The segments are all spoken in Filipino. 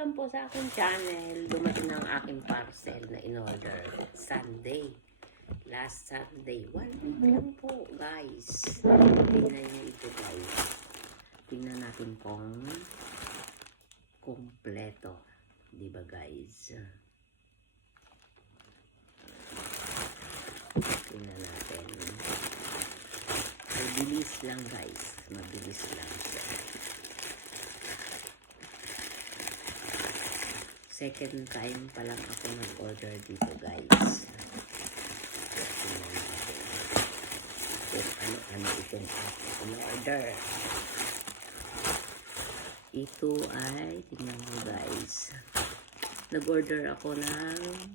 welcome po sa aking channel. Dumating na ang aking parcel na in-order Sunday. Last Sunday. 1 week lang po, guys. Tingnan nyo ito, guys. Tingnan natin kung kompleto. Diba, guys? Tingnan natin. Mabilis lang, guys. Mabilis lang siya. Second time pa lang ako nag-order dito, guys. Tingnan natin kung ano-ano itong in-order. Ito ay, tingnan mo, guys. Nag-order ako ng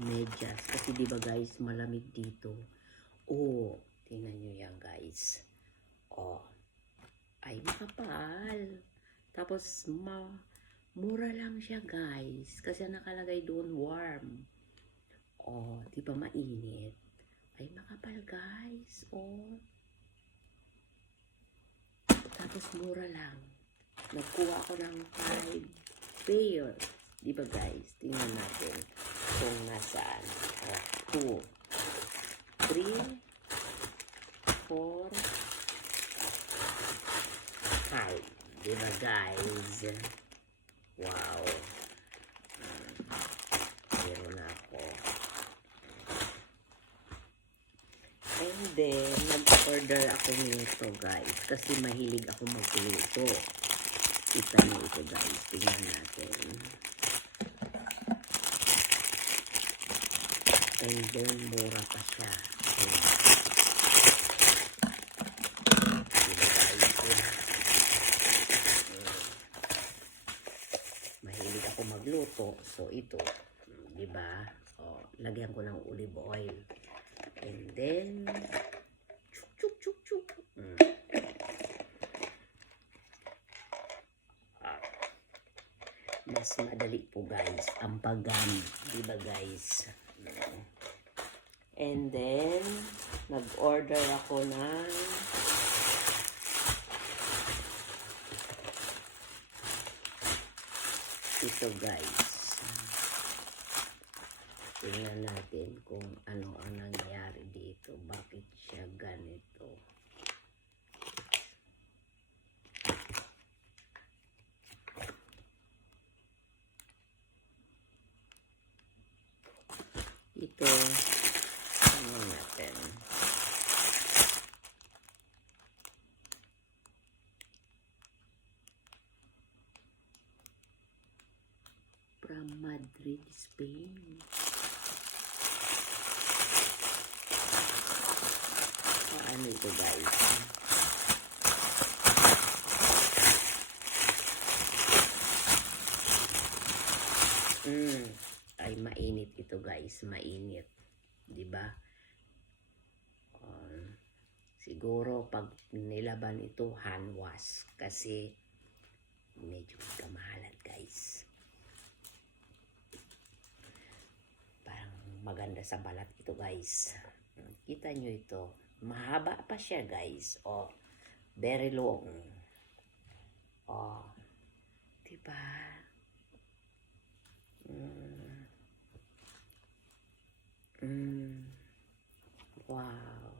medyas. Kasi diba, guys, malamig dito. Oh, tingnan nyo yan, guys. Oh, ay makapal. Tapos, mura lang siya, guys. Kasi nakalagay doon warm. Oh, di ba mainit? Ay, makapal, guys. Oh. Tapos, mura lang. Nagkuha ako ng 5 pair. Di ba, guys? Tingnan natin kung nasaan. Oh, 2, 3, 4, 5. Di ba, guys? Wow. Meron na ako. And then, nag-order ako nito, guys. Kasi mahilig ako magluto. Kita nyo ito, guys. Tingnan natin. And then, mura pa siya. Mahilig ako magluto. So, ito. Diba? O, lagyan ko ng olive oil. And then, chuk, chuk, chuk, chuk. Mas madali po, guys, ang paggamit. Diba, guys? And then, nag-order ako ng ito, guys. Tingnan natin kung ano ang nangyari dito. Bakit siya ganito? Ito, ano natin? From Madrid, Spain. Ano ito, guys? Ay, mainit ito, guys. Mainit. Diba? Siguro, pag nilaban ito, hand wash. Kasi, medyo kamahalan, guys. Parang maganda sa balat ito, guys. Kita nyo ito. Mahaba pa siya, guys. Oh, very long. Oh, diba? Wow.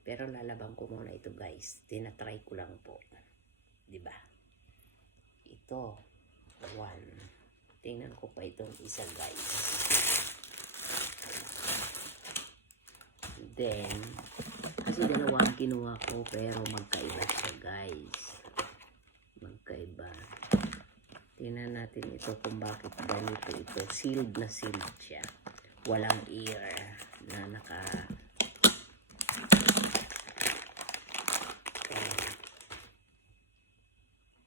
Pero lalaban ko muna ito, guys. Tinatry ko lang po. Diba? Ito. 1. Tingnan ko pa itong isa, guys. Then, kasi dalawang kinuha ko, pero magkaiba siya, guys. Magkaiba. Tingnan natin ito kung bakit ganito ito. Sealed na sealed siya. Walang ear na naka...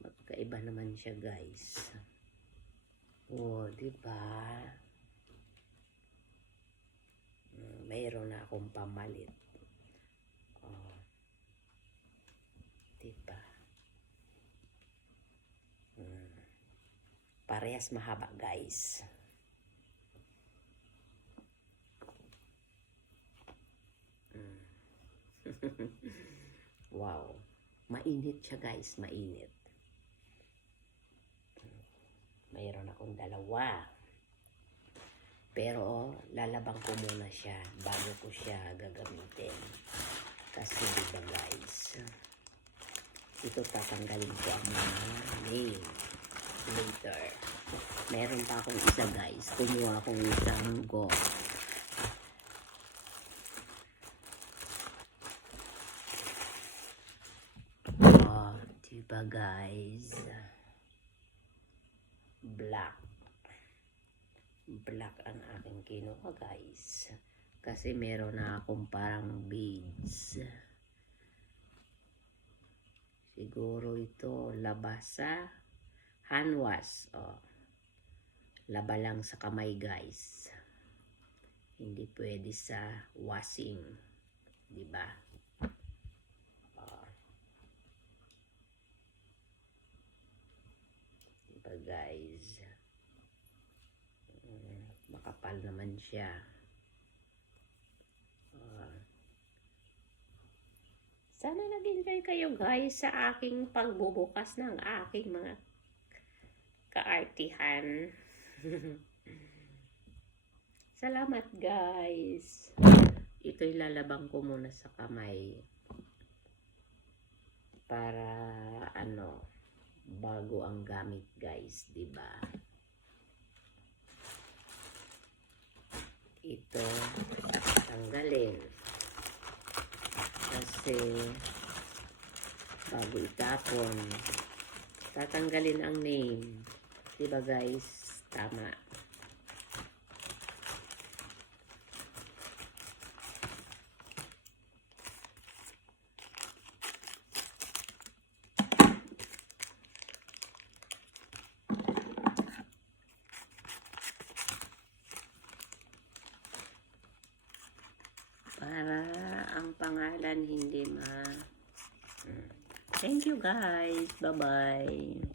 Magkaiba naman siya, guys. Oh, diba? Mayroon na akong pamalit. Oh. Diba? Parehas mahaba, guys. Wow. Mainit siya, guys. Mainit. mayroon akong dalawa. Pero lalabang ko muna siya bago ko siya gagamitin. Kasi diba guys, ito tatanggalin ko ang mga name later. Meron pa akong isa guys. Kumuha akong isang gum. Oh, diba guys? Black ang aking kinuha guys. Kasi meron na akong parang beads. Siguro ito labasa hand wash. Oh. Laba lang sa kamay guys. Hindi pwede sa washing. Diba? Oh. Diba guys? Makapal naman siya. Sana nag-enjoy kayo guys sa aking pagbubukas ng aking mga kaartihan. Salamat guys. Ito'y lalabang ko muna sa kamay. Para bago ang gamit guys, diba? Ito tanggalin. Kasi bago itapon, tatanggalin ang name. Diba guys? Tama. Para ang pangalan hindi Thank you guys. Bye-bye.